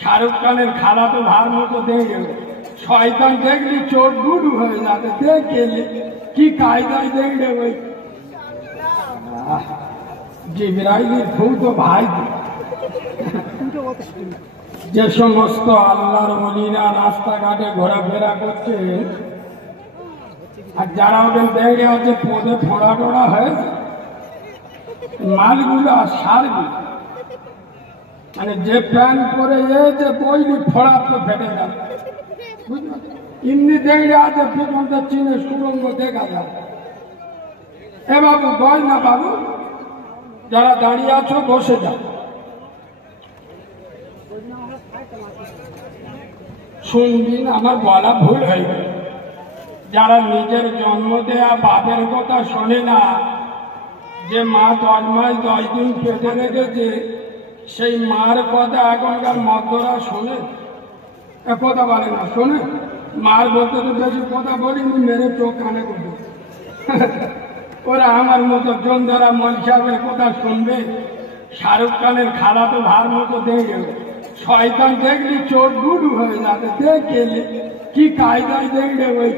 শাহরুখ খানের খালা তো ভার মতো দেখে শয়তান দেখলি চোখ গুডু হয়ে যাবে দেখলে কি কায়দায় দেখলে ওই জিবরাইলের খুব তো ভাই যে সমস্ত আল্লাহর ওলিরা রাস্তাঘাটে ঘোরাফেরা করছে আর যারা ওদের দেখে হচ্ছে পদে ফোড়া টোড়া হয়েছে মালগুলো আর সারগুলো মানে যে প্যান্ট পরে যে বইলি ফোড়া তো ফেটে যাবে এমনি দেখলে আছে পিছনটা চিনে সুরঙ্গ দেখা যাবে। এ বাবু বল না বাবু, যারা দাঁড়িয়ে আছো বসে যাও। শুনবিন, আমার বলা ভুল হয়ে গেল। যারা নিজের জন্ম দেয়া বাপের কথা শোনে না, যে মা 10 মাস 10 দিন পেটে রেখেছে, সেই মার কথা এখনকার মধ্যরা শোনে? কথা বলে না, শোনে? মার বলতে তো বেশি কথা বলিনি, মেরে চোখ কানে করবে। ওরা আমার মতো জনধারা মল সাহেবের কথা শুনবে? শাহরুখ খানের খালা তো ভার মতো দেখে শয়তান দেখলি চোখ গুডু হয়ে যাবে দেখলে কি কায়দায় দেখলে ওই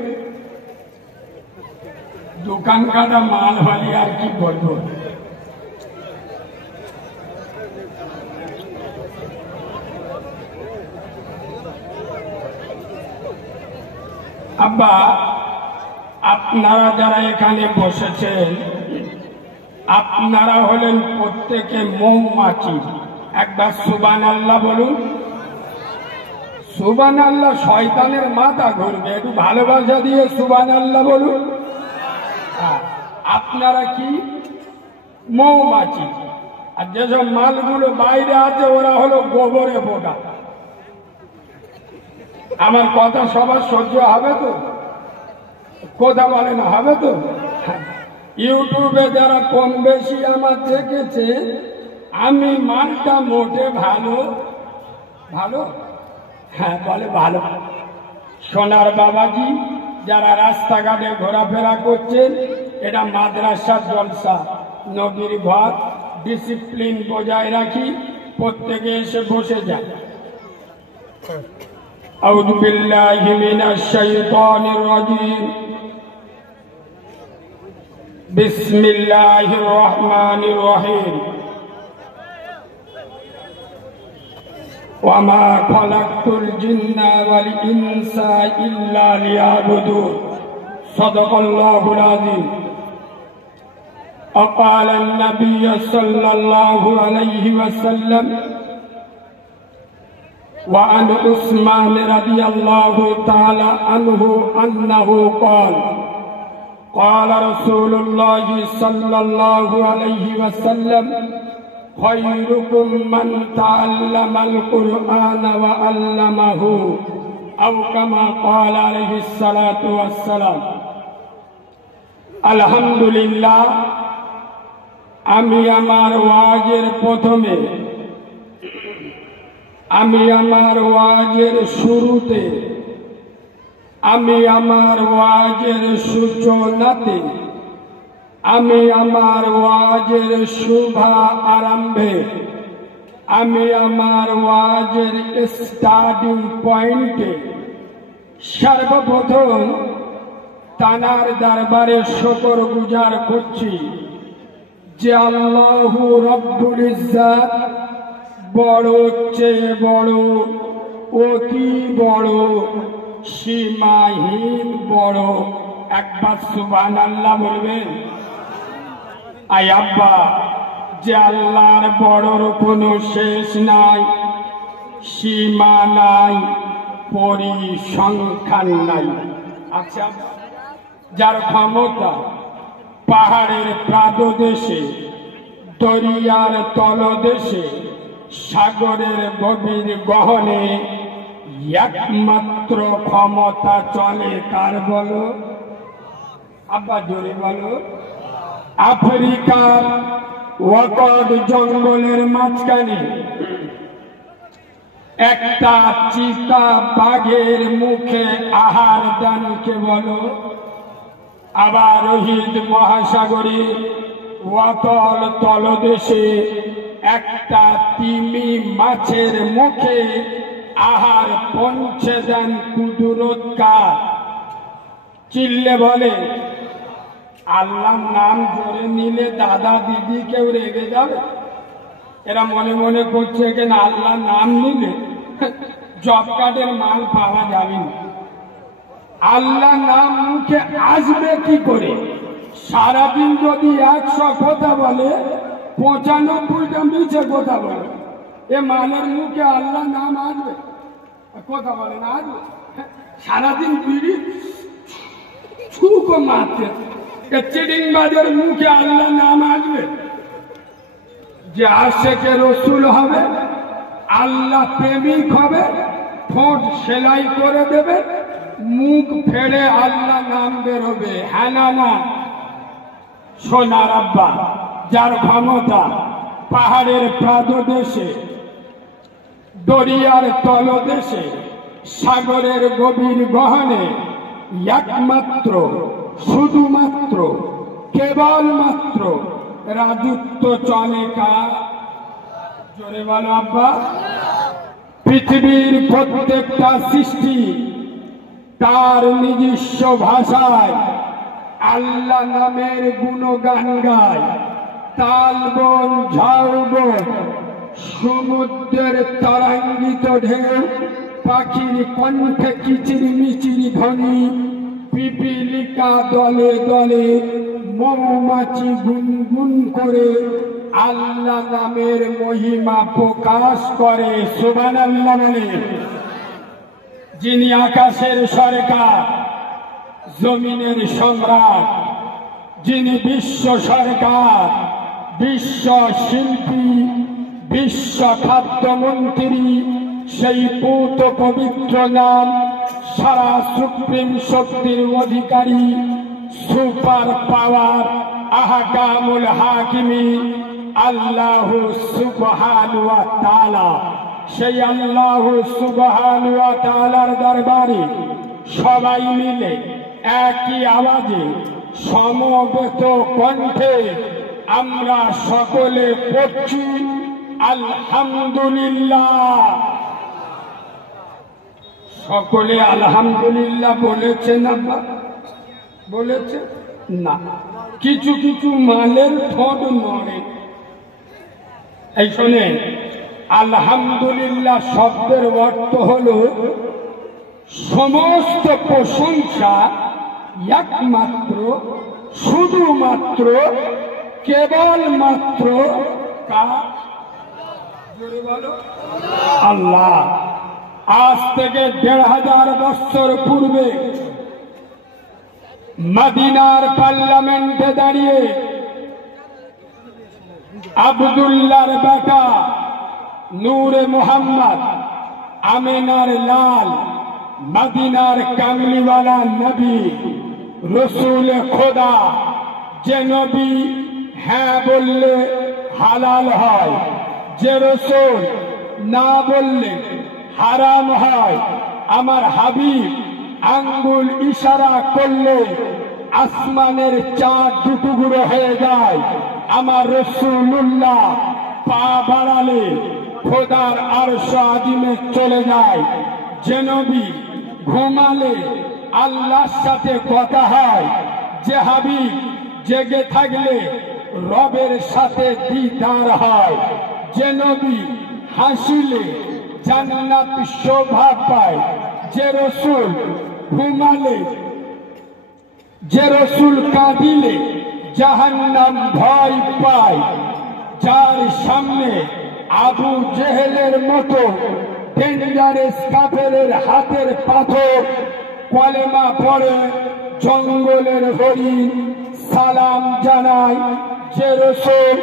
দোকান কাটা মাল হলে আর কি বলবো। আব্বা, আপনারা যারা এখানে বসেছেন, আপনারা হলেন প্রত্যেকে মৌমাছি। একবার সুবহানাল্লাহ বলুন। সুবহানাল্লাহ, শয়তানের মাথা ঘুরবে। একটু ভালোবাসা দিয়ে সুবহানাল্লাহ বলুন। আপনারা কি? মৌমাছি। আর যেসব মালগুলো বাইরে আছে ওরা হলো গোবরে পোকা। আমার কথা সবার সহ্য হবে তো? কথা বলে না, হবে তো? ইউটিউবে যারা কম বেশি আমার দেখেছে, আমি মালটা মোটে ভালো ভালো, হ্যাঁ বলে ভালো। সোনার বাবাজি যারা রাস্তাঘাটে ঘোরাফেরা করছেন, এটা মাদ্রাসার জলসা, নবীর ঘর, ডিসিপ্লিন বজায় রাখি, প্রত্যেকে এসে বসে যায়। আউযু বিল্লাহি মিনাশ শাইতানির রাজীম। বিসমিল্লাহির রহমানির রহিম। ওয়ামা খালাকতুল জিন্না ওয়াল ইনসা ইল্লা লিয়াবুদুন। সাদাকাল্লাহুল আযীম। وقال النبي صلى الله عليه وسلم وعن عثمان رضي الله تعالى عنه أنه قال قال رسول الله صلى الله عليه وسلم خيركم من تعلم القرآن وعلمه أو كما قال عليه الصلاة والسلام। الحمد لله। আমি আমার ওয়াজের প্রথমে, আমি আমার ওয়াজের শুরুতে, আমি আমার ওয়াজের সূচনাতে, আমি আমার ওয়াজের শুভা আরম্ভে, আমি আমার ওয়াজের স্টার্টিং পয়েন্টে সর্বপ্রথম তানার দরবারে শুকর গুজার করছি যে আল্লাহু রব্বুল ইজ্জাত বড়, চেয়ে বড়, অতি বড়, সীমাহীন বড়। একবার সুবহানাল্লাহ বলবেন? আই আব্বা, যে আল্লাহর বড়র কোনো শেষ নাই, সীমা নাই, পরিসংখ্যান নাই। আচ্ছা, যার ক্ষমতা পাহাড়ের প্রাদদেশে, দরিয়ার তলদেশে, সাগরের গভীর গহনে একমাত্র ক্ষমতা চলে কার বলো? আব্বা জোরে বলো। আফ্রিকার ওয়াকড জঙ্গলের মাঝখানে একটা চিতা বাঘের মুখে আহার দান কে বলো? আবার রোহিত মহাসাগরে ওয়াতল তলদেশে একটা তিমি মাছের মুখে আহার পৌঁছে দেন কুদরতকার। চিল্লে বলে আল্লাহর নাম জোরে নিলে দাদা দিদি কেউ রেগে যাবে? এরা মনে মনে করছে কেন আল্লাহর নাম নিলে জব কার্ডের মাল পাওয়া যাবে না। আল্লাহ নাম মুখে আসবে কি করে? সারাদিন যদি 100 কথা বলে 95টা মিছে কথা বলে, এ মালের মুখে আল্লাহ নাম আসবে? কথা বলে না আসবে? সারাদিন বিড়ি ছুকো মারছে, চিডিংবাজের মুখে আল্লাহ নাম আসবে? যে আশেকে রসুল হবে, আল্লাহ প্রেমিক হবে, ঠোঁট সেলাই করে দেবে, মুখ ফেড়ে আল্লাহ নাম বেরোবে। হ্যাঁ না না? সোনার আব্বা যার ক্ষমতা পাহাড়ের প্রাদদেশে, দরিয়ার তলদেশে, সাগরের গভীর গহনে একমাত্র শুধুমাত্র কেবলমাত্র রাজত্ব চলে কার? জোরে বলো আব্বা। পৃথিবীর প্রত্যেকটা সৃষ্টি তার নিজস্ব ভাষায় আল্লাহ নামের গুণগান গায়। তালবন ঝাউবন, সমুদ্রের তরঙ্গিত ঢেউ, পাখির কণ্ঠে কিচির মিচির ধ্বনি, পিপিলিকা দলে দলে, মৌমাছি গুনগুন করে আল্লাহ নামের মহিমা প্রকাশ করে। সুবহানাল্লাহ বলে। যিনি আকাশের সরকার, জমিনের সম্রাট, যিনি বিশ্ব সরকার, বিশ্ব শিল্পী, বিশ্ব খাদ্যমন্ত্রী, সেই পূত পবিত্র নাম সারা সুপ্রিম শক্তির অধিকারী, সুপার পাওয়ার, আহকামুল হাকিমি আল্লাহ সুবহানাহু ওয়া তাআলা। সেই আল্লাহ সুবহানাহু ওয়া তাআলার দরবারে সবাই মিলে একই আওয়াজে সমবেত কণ্ঠে আমরা সকলে পড়ছি আলহামদুলিল্লাহ। সকলে আলহামদুলিল্লাহ বলেছেন আব্বা? বলেছে না, কিছু কিছু মালের ঠোঁট নড়ে। এই শোনেন, আলহামদুলিল্লাহ শব্দের অর্থ হলো সমস্ত প্রশংসা একমাত্র শুধুমাত্র কেবলমাত্র কার? জোরে বলো আল্লাহ। আজ থেকে ১৫০০ বছর পূর্বে মদিনার পার্লামেন্টে দাঁড়িয়ে আব্দুল্লাহর বেটা নূরে মুহাম্মদ, আমিনার লাল, মদিনার কামলিওয়ালা নবী, রসুল খোদা, যে নবী হ্যাঁ বললে হালাল হয়, যে রসুল না বললে হারাম হয়, আমার হাবিব আঙ্গুল ইশারা করলে আসমানের চাঁদ দুটুকরো হয়ে যায়, আমার রাসূলুল্লাহ পা বাড়ালে খোদার আরশ আজিমে চলে যায়, যে নবী ঘুমালে আল্লাহর সাথে কথা হয়, যে হাবিব জেগে থাকলে রবের সাথে দিদার হয়, যে নবী হাসিলে জান্নাত শোভা পায়, যে রসুল ঘুমালে, যে রসুল কাঁদিলে জাহান্নাম ভয় পায়, যার সামনে আবু জেহেলের মতো ডেঞ্জারাস কাফেরের হাতের পাথর কলেমা পড়ে জঙ্গলের হরিণ সালাম জানায়, যে রসুল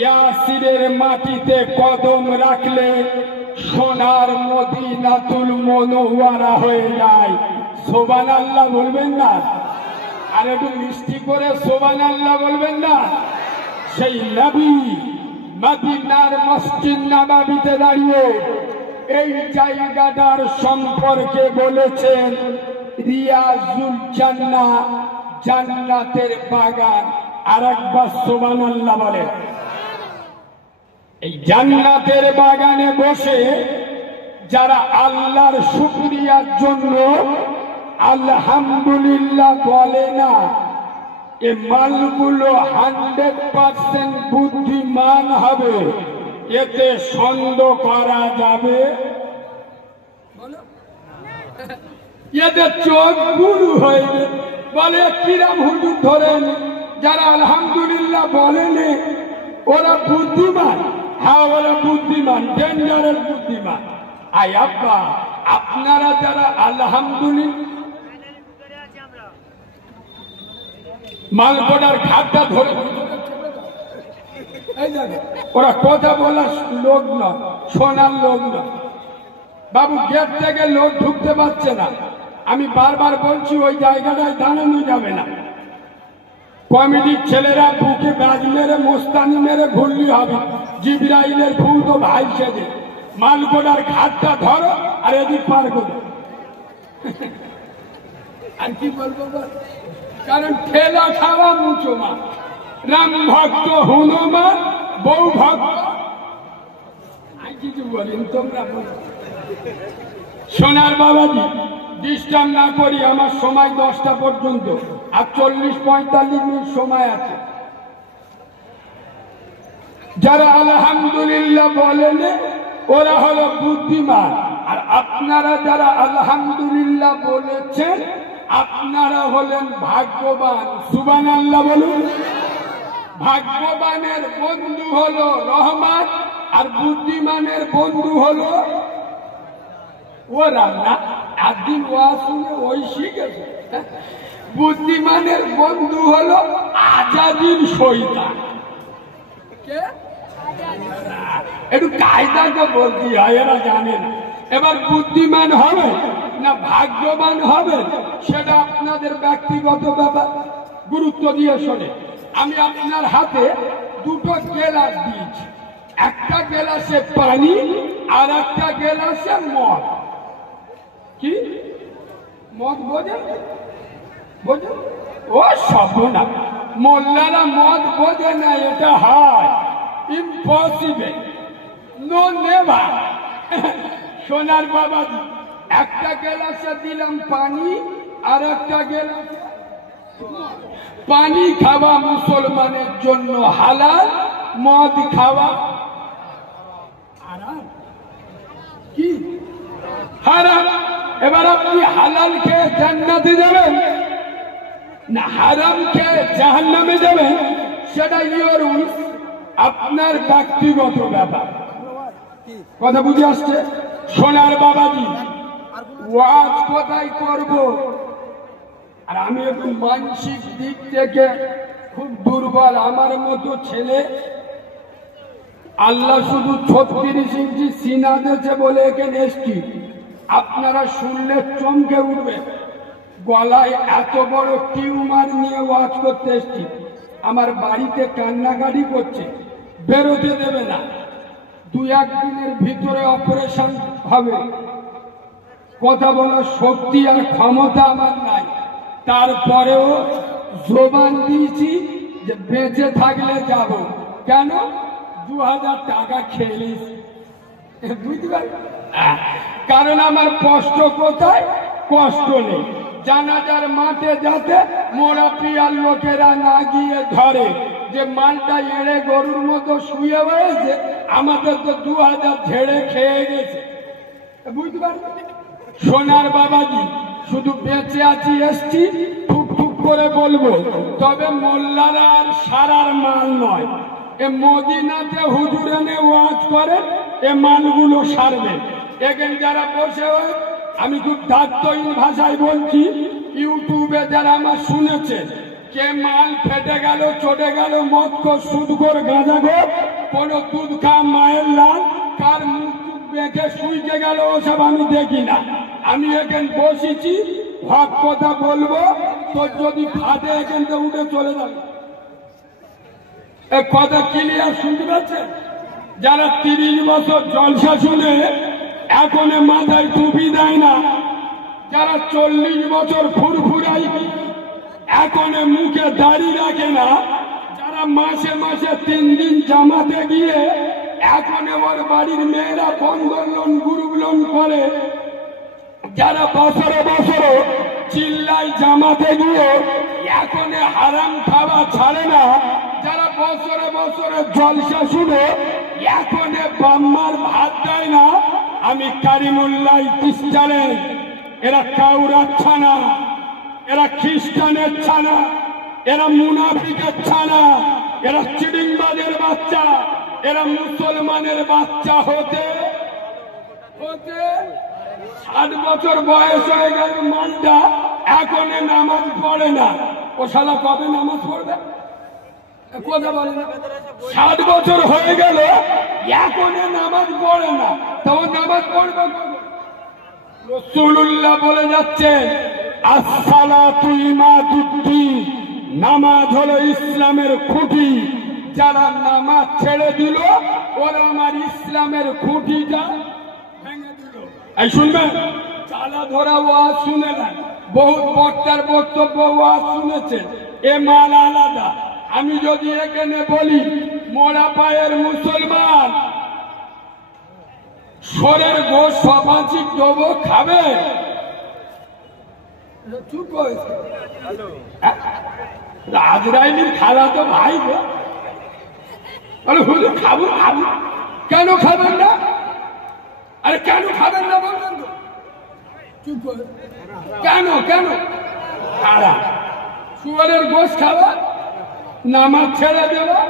ইয়াসিরের মাটিতে কদম রাখলে সোনার মদিনাতুল মুনাওয়ারা হয়ে যায়। সুবহানাল্লাহ বলবেন না? আর একটু মিষ্টি করে সুবহানাল্লাহ বলবেন না? সেই নবী মদিনার মসজিদ নববীতে দাঁড়িয়ে এই জায়গাটার সম্পর্কে বলেছেন রিয়াজুল জান্নাহ, জান্নাতের বাগান। আর একবার সুবহানাল্লাহ বলে। এই জান্নাতের বাগানে বসে যারা আল্লাহর শুকরিয়ার জন্য আলহামদুলিল্লাহ বলে না, এ মালগুলো 100% বুদ্ধিমান হবে, এতে সন্দেহ করা যাবে? এদের চোখ গুরু হয়ে বলে কিরাম হুজুর ধরেন যারা আলহামদুলিল্লাহ বলেনি ওরা বুদ্ধিমান। হ্যাঁ, ওরা বুদ্ধিমান, ডেঞ্জারের বুদ্ধিমান। আই আব্বা, আপনারা যারা আলহামদুলিল্লাহ মালপোড়ার খাটটা ধরে, ওরা কথা বলার লোক নয়, শোনার লোক নয়। বাবু গেট থেকে লোক ঢুকতে পারছে না, আমি বারবার বলছি ওই জায়গাটায় দাঁড়ানো যাবে না। কমিটির ছেলেরা বুকে বাজ মেরে মোস্তানি মেরে ঘুরলি হবে, জিবরাইলের ভূত ভাই সেজে। মালপোড়ার খাটটা ধরো আর এদিক পার করো। আর কি বলবো বল, কারণ ঠেলা খাওয়া মুচো মা, রাম ভক্ত হনুমান বউ ভক্ত। আমি কিছু বলিন, তোমরা বলো। সোনার বাবাজি, ডিস্টার্ব না করি, আমার সময় 10টা পর্যন্ত, আর 40-45 মিনিট সময় আছে। যারা আলহামদুলিল্লাহ বলেন ওরা হলো বুদ্ধিমান, আর আপনারা যারা আলহামদুলিল্লাহ বলেছেন আপনারা হলেন ভাগ্যবান। সুবহানাল্লাহ বলুন। ভাগ্যবানের বন্ধু হলো রহমান, আর বুদ্ধিমানের বন্ধু হলো ওরা না। একদিন ওয়াজ শুনে ওই শিখেছে। বুদ্ধিমানের বন্ধু হলো আজাদির শয়তান। কে? একটু কায়দাকে বলতে হয়, এরা জানে না। এবার বুদ্ধিমান হবে না ভাগ্যবান হবে সেটা আপনাদের ব্যক্তিগত ব্যাপার, গুরুত্ব দিয়ে শোনে। আমি আপনার হাতে 2টো গ্লাস দিয়েছি, একটা গ্লাসে পানি আর একটা গ্লাসে মদ। কি মদ বোঝেন? বোঝেন? ও সব না, মোল্লারা মদ বোঝে না, এটা হয় ইম্পসিবল, নো নেভার। সোনার বাবাজি, একটা গ্লাসে দিলাম পানি আর একটা গ্লাসে পানি খাওয়া মুসলমানের জন্য হালাল, মদ খাওয়া হারাম। কি হারাম? এবার আপনি হালাল খেয়ে জান্নাতে যাবেন না হারাম খেয়ে জাহান্নামে যাবেন, সেটা ইওর উইশ, আপনার ব্যক্তিগত ব্যাপার। কথা বুঝে আসছে? সোনার বাবাজি, ওয়াজ কোথায় করব? আর আমি একটু মানসিক দিক থেকে খুব দুর্বল, আমার মতো ছেলে আল্লাহ শুধু 36 ইঞ্চি সিনা দিয়েছে বলে এখানে এসছি। আপনারা শুনলে চমকে উঠবে, গলায় এত বড় টিউমার নিয়ে ওয়াজ করতে এসছি। আমার বাড়িতে কান্নাকাটি করছে, বেরোতে দেবে না, 2-1 দিনের ভিতরে অপারেশন হবে। কথা বলার শক্তি আর ক্ষমতা আমার নাই, তারপরেও জবান দিয়েছি যে বেঁচে থাকলে যাব। কেন? 2000 টাকা খেলিস, বুঝতে পারি। কারণ আমার কষ্ট কোথায়? কষ্ট নেই। জানাজার মাঠে যাতে মোরা প্রিয়ার লোকেরা না গিয়ে ধরে যে মালটা এড়ে গরুর মতো শুয়ে হয়েছে, আমাদের তো 2000 ঝেড়ে খেয়ে গেছে, বুঝতে পারি। সোনার বাবাজি, শুধু বেঁচে আছি এসছি, ঠুক ঠুক করে বলবো, তবে মোল্লারা আর সারার মাল নয়। এ মদিনাতে হুজুর এনে ওয়াজ করে, এ মালগুলো সারবে। এখানে যারা বসে হয়, আমি খুব দায়িত্বহীন ভাষায় বলছি, ইউটিউবে যারা আমার শুনেছে, কে মাল ফেটে গেল, চটে গেল, মদ কর, সুদ কর, গাঁজা কর, কোন দুধ খা মায়ের লাল, কার মুখ টুক বেঁকে শুইকে গেল, ওসব আমি দেখি না। আমি এখানে বসেছি, হক কথা বলবো, তোর যদি ফাটে এখান থেকে উঠে চলে যাবে। এক কথা ক্লিয়ার শুনতে পাচ্ছেন? যারা 30 বছর জলসা শুনে এখন মাথায় টুপি দেয় না, যারা 40 বছর ফুরফুরাই এখন মুখে দাড়ি রাখে না, যারা মাসে মাসে 3 দিন জামাতে গিয়ে এখন ওর বাড়ির মেয়েরা বন্ধন লোন গ্রুপ লোন করে, যারা বছরে বছরে চিল্লাই জামাতে গিয়ে এখন হারাম খাওয়া ছাড়ে না, যারা বছরে বছরে জলসা শুনে এখন বাম্মার ভাত দেয় না, আমি কারিমুল্লাহ খ্রিস্টানের, এরা কাউরার ছানা, এরা খ্রিস্টানের ছানা, এরা মুনাফিকের ছানা, এরা চিডিংবাজের বাচ্চা, এরা মুসলমানের বাচ্চা হতে হতে 60 বছর বয়স হয়ে গেল মানটা এখন নামাজ পড়ে না। ও শালা কবে নামাজ পড়বে? কথা বলে না। 60 বছর হয়ে গেল এখন নামাজ পড়ে না, তখন নামাজ পড়বে কবে? রাসূলুল্লাহ বলে যাচ্ছেন, আসসালাতু ইমাদুদ্দিন, নামাজ হলো ইসলামের খুঁটি। যারা নামাজ ছেড়ে দিল ওরা আমার ইসলামের খুঁটিটা ভেঙে দিল। এই শুনবেন, চালা ধরা ওয়াজ শুনে না, বহুত বক্তার বক্তব্য ওয়াজ শুনেছেন, এ মাল আলাদা। আমি যদি এখানে বলি মোড়া পায়ের মুসলমান সরের গোশ সবাচিক দেবো খাবে, চুপ হয়েছে। রাজরাইনির খালা তো ভাই হুজুর খাবো খাবো, কেন খাবেন না? আরে কেন খাবেন না বলবেন তো? চুপ করে কেন কেন? খারা শুয়ারের গোশ খাওয়া, নামাজ ছেড়ে দেওয়া,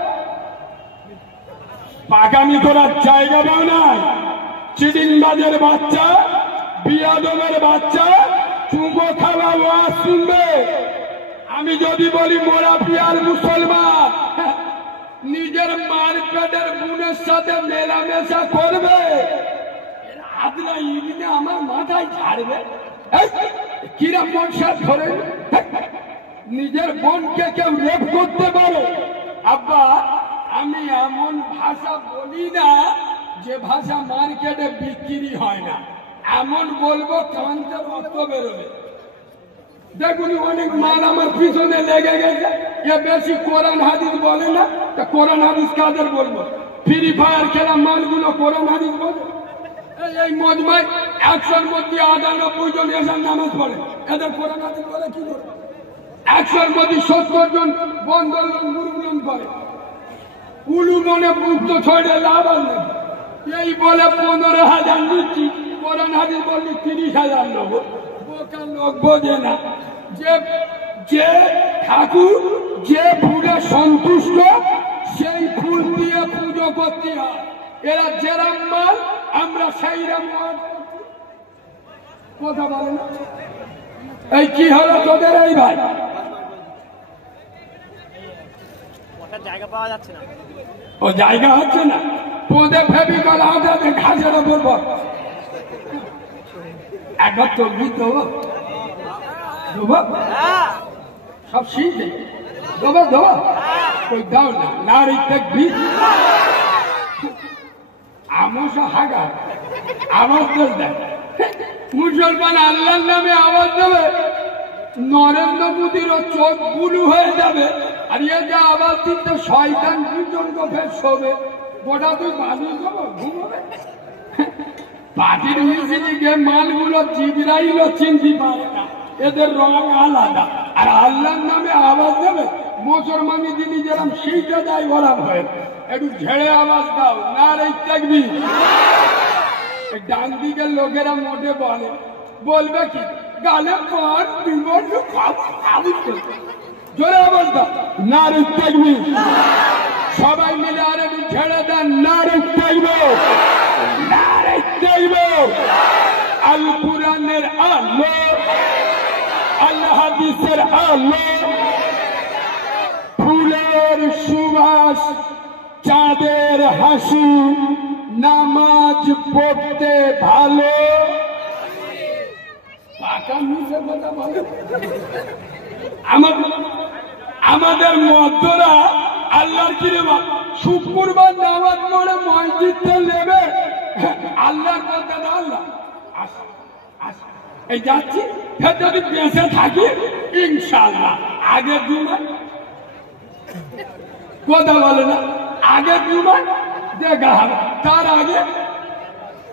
পাগামি করার জায়গা পাও নাই। চিডিংবাজের বাচ্চা, বিয়াদবের বাচ্চা, চুমো খাওয়া ওয়াজ শুনবে। আমি যদি বলি মোরা পিয়ার মুসলমান নিজের মার পেটের বোনের সাথে মেলামেশা করবে, আদলা ইবনে আমার মাথায় ছাড়বে। কিরা মনসা ধরে নিজের বোনকে কেউ রেপ করতে পারে? আব্বা, আমি এমন ভাষা বলি না যে ভাষা মার্কেটে বিক্রি হয় না, এমন বলবো কানতে রক্ত বেরোবে। দেখুন অনেক মাল আমার পিছনে লেগে গেছে, এ বেশি কোরআন হাদিস বলে না, তা কোরআন হাদিস কাদের বলবো? ফ্রি ফায়ার খেলা মালগুলো কোরআন হাদিস বলে? এই মজমায় 100-র মধ্যে 98 জন এসার নামাজ পড়ে, এদের কোরআন হাদিস বলে কি করে? 100-র মধ্যে 70 জন বন্ধন লোন গ্রুপ লোন করে। উলু মনে মুক্ত ছড়ে লাভ নেই, এই বলে 15,000 নিচ্ছি, কোরআন হাদিস বললি 30,000 নেব। বোকা লোক বোঝে না যে ঠাকুর যে ফুলে সন্তুষ্ট সেই ফুল দিয়ে পুজো করতে হয়। এরা যেরাম মাল আমরা সেই রাম কথা বলে না। এই কি হলো তোদের? এই ভাই জায়গা পাওয়া যাচ্ছে না, ও জায়গা হচ্ছে না, তোদের ফেবিকল হাতে ঘাসের ওপর বল, একবার তকবির দেবো দেবো, সব শিখে দেবো দেবো, ওই দাও না, না রে তকবির আমসা হাগা আওয়াজ দেয়। মুসলমান আল্লাহর নামে আওয়াজ দেবে, নরেন্দ্র মোদীর চোখ বুলু হয়ে যাবে, আর এ যা আওয়াজ দিতে শয়তান দুজনকে ফের শোবে, গোটা তুই বাঁধিয়ে দেবো ঘুমোবে। পাটির মিছিলে গিয়ে মালগুলো জিবরাইল চিনতে পারে না, এদের রং আলাদা। আর আল্লাহর নামে আওয়াজ দেবে, মুসলমানি যিনি যেরকম শিখতে যায় ওরা ভয়, একটু ঝেড়ে আওয়াজ দাও, না রে তাকবীর। ডান দিকের লোকেরা মোটে বলবে কি গালে পান বিমল জোরে আওয়াজ দাও, না রে তাকবীর। সবাই মিলে আর একটু ঝেড়ে দেন, না রে তাকবীর, না রে তাকবীর। আল কুরআনের আলো, আল্লাহ হাদিসের আলো, ফুলের সুবাস, চাঁদের হাসি, নামাজ পড়তে ভালো। আমাদের মধ্যরা আল্লাহর কিরে শুক্রবার নামাজ পড়ে মসজিদে নেবে, আল্লাহর কথা না, আল্লাহ এই যাচ্ছি, ফের যদি বেঁচে থাকি ইনশাআল্লাহ আগে দুবার কথা বলে না, আগে দুবার দেখা হবে। তার আগে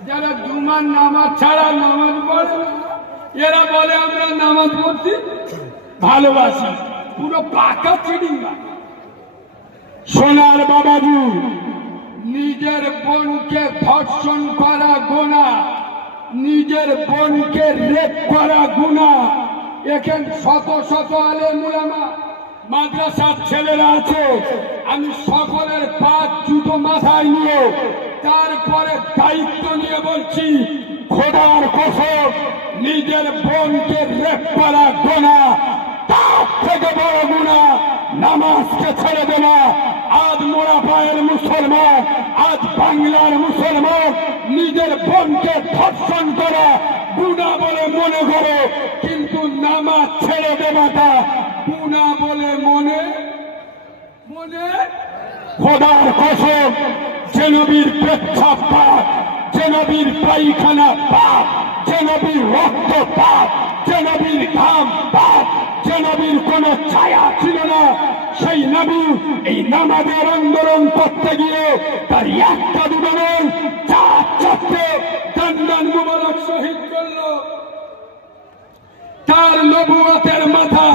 যারা জুমার নামাজ ছাড়া নামাজ পড়ে এরা বলে আমরা নামাজ পড়ছি ভালোবাসি, পুরো পাকা চিড়িঙ্গা। সোনার বাবাজু, নিজের বোনকে ধর্ষণ করা গুনাহ, নিজের বোনকে রেপ করা গুনাহ। এখানে শত শত আলেম উলামা মাদ্রাসার ছেলেরা আছে, আমি সকলের পা জুতো মাথায় নিয়ে তারপরে দায়িত্ব নিয়ে বলছি, খোদার কসম, নিজের বোনকে রেপ করা গুনাহ, তার থেকে বড় গুনাহ নামাজকে ছেড়ে দেওয়া। আজ মোড়া পায়ের মুসলমান, আজ বাংলার মুসলমান নিজের বোনকে ধর্ষণ করা গুনাহ বলে মনে করে, কিন্তু নামাজ ছেড়ে দেওয়াটা গুনাহ বলে মনে মনে। খোদার কসম, যে নবীর পেচ্ছাপ পাপ, যে নবীর পায়খানা পাপ, যে নবীর রক্ত পাপ, যে নবীর ঘাম পাপ, যে নবীর কোন ছায়া ছিল না, সেই নবী এই নামাজের আন্দোলন করতে গিয়ে তার একটা দুটো নয়, চার চারটে দণ্ডান মুবারক শহীদ করল। তার নবুয়তের মাথা